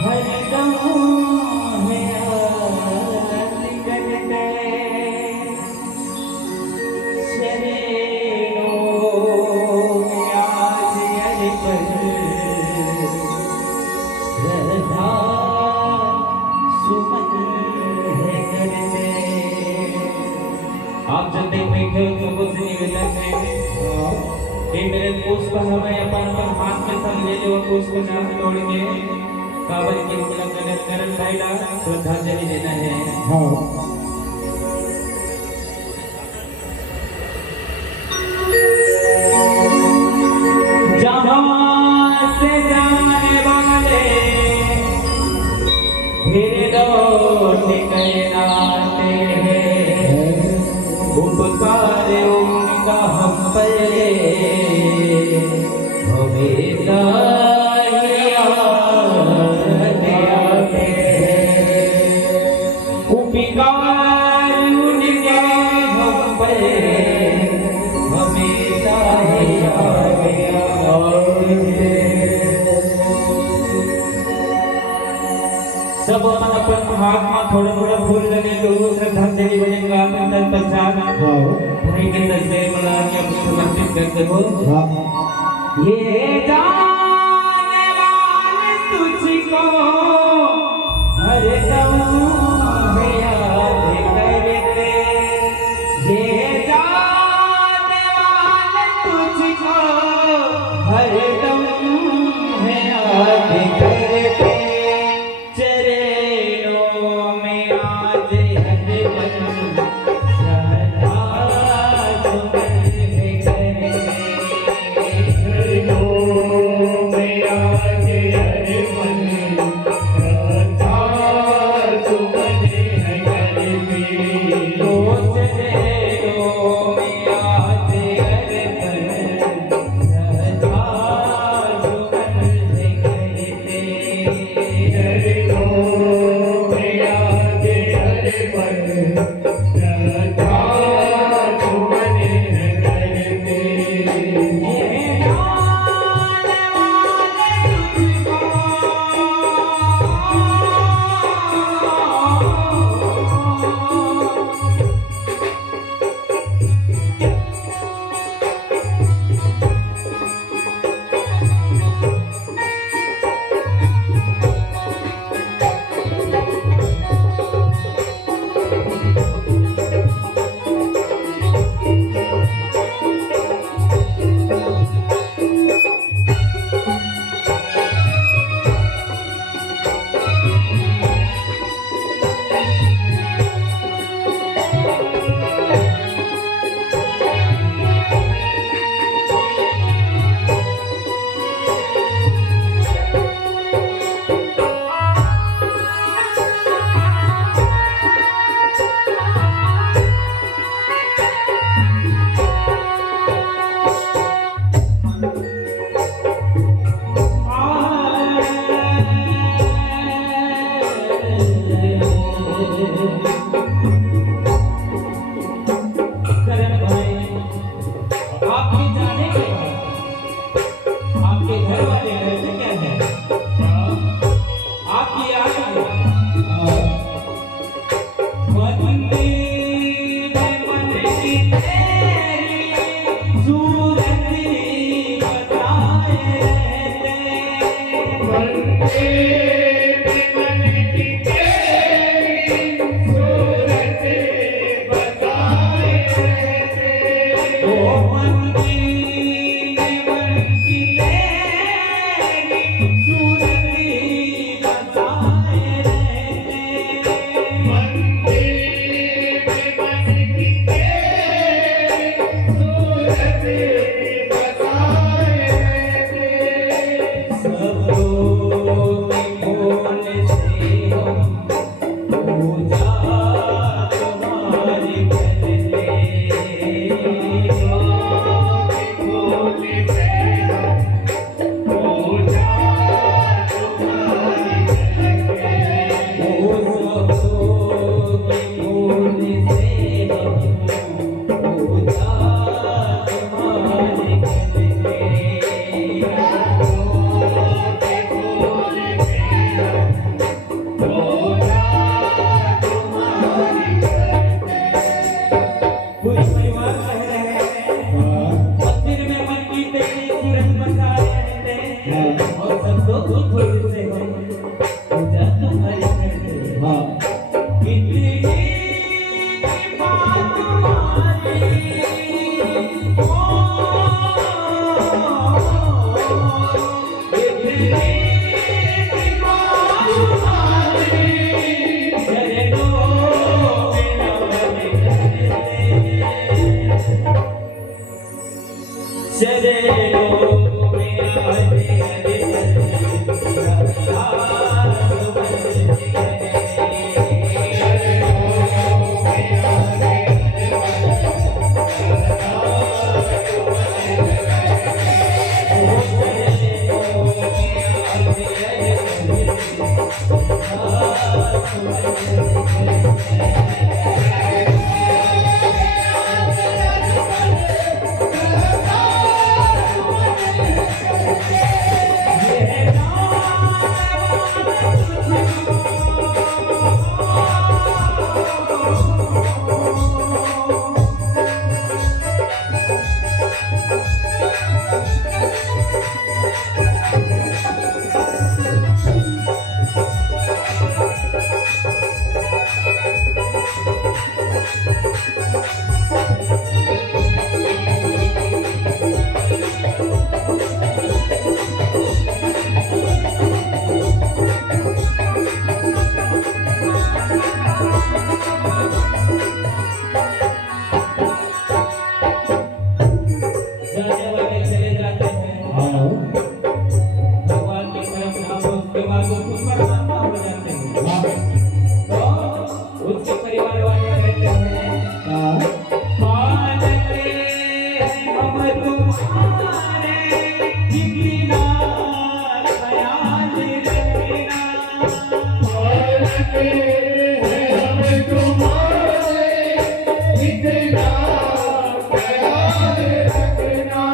हरदम है याद करते शरीरों में आज अर्पण श्रद्धा सुमन है करते। आप जब तक बैठे हो तो मुझसे निवेदन है ये मेरे पुष्प हमें अपन पर हाथ में समझे जो पुष्प ना तोड़ के काबल के मुलाकात करन भाईला श्रद्धांजलि देना है। हाँ जहाँ से जाने वाले फिर लौट के आते हैं उपकार उनका हम पर हमेशा याद आते हैं। उपकार उनके हम पर हमेशा याद आते हैं। सब अपन हाथ में थोड़ा थोड़ा फूल लगे तो श्रद्धांजलि भजन का अंतर पश्चात भाई के तस्वीर बना के अपने समर्पित करते हो। ये जाने वाले तुझको हर दम में याद करते। ये जाने वाले तुझको हर दम में याद करते। चरणों में आज हर पल श्रद्धा सुमन है करते। चरणों में आज हर पल श्रद्धा सुमन जाने वाले चले जाते हैं, हाँ भगवान की तरफ नाम उसके बाद वो खुद परमात्मा हो जाते हैं। हाँ तो उसके परिवार वाले कहते हैं, हाँ मानते हैं हम तुम्हारे, जितना ख्याल रखना। मानते हैं हम तुम्हारे, इतना ख्याल रखना।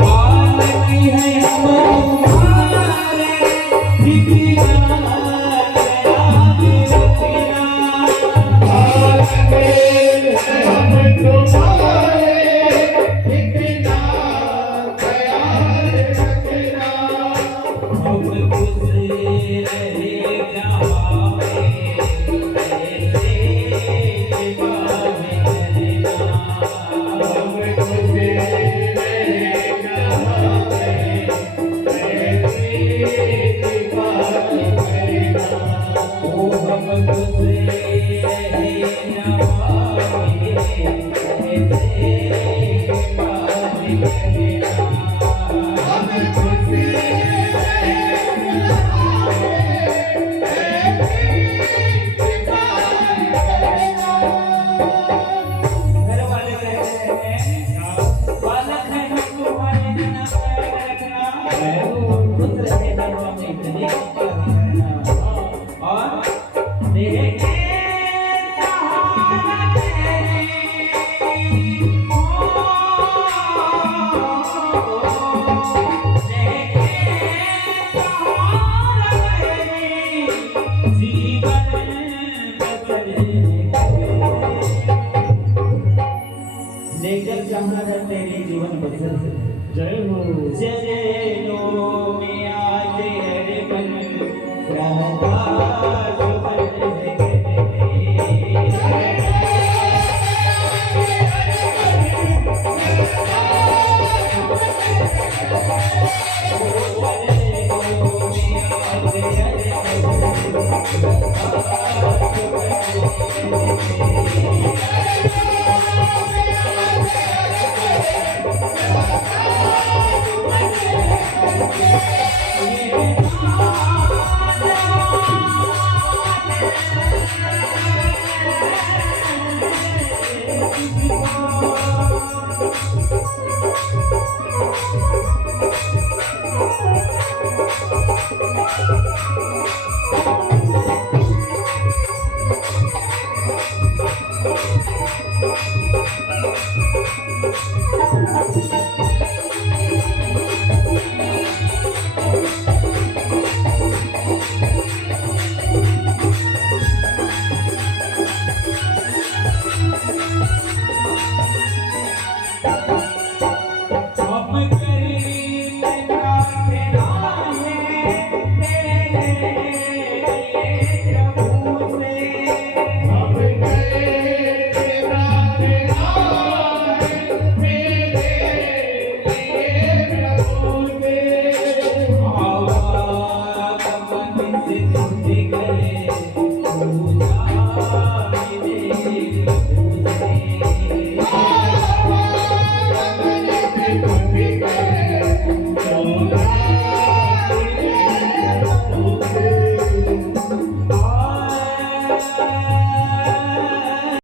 मानते हैं हम तुम्हारे, इतना ख्याल रखना। हम तुझे रहना है, ऐसी बात करना। हम तुझे रहना है, ऐसी बात करना। घर वाले कहते हैं, बालक है हम तुम्हारे, जना ख्याल रखना। खुश रहे दोनों में इतनी कृपा करना। और देखे सहारा तेरी, देखे सहारा तेरी, जीवन लेकर सहारा तेरे जीवन बसर। जय हो। चरणों में आज हर पल प्रहलाद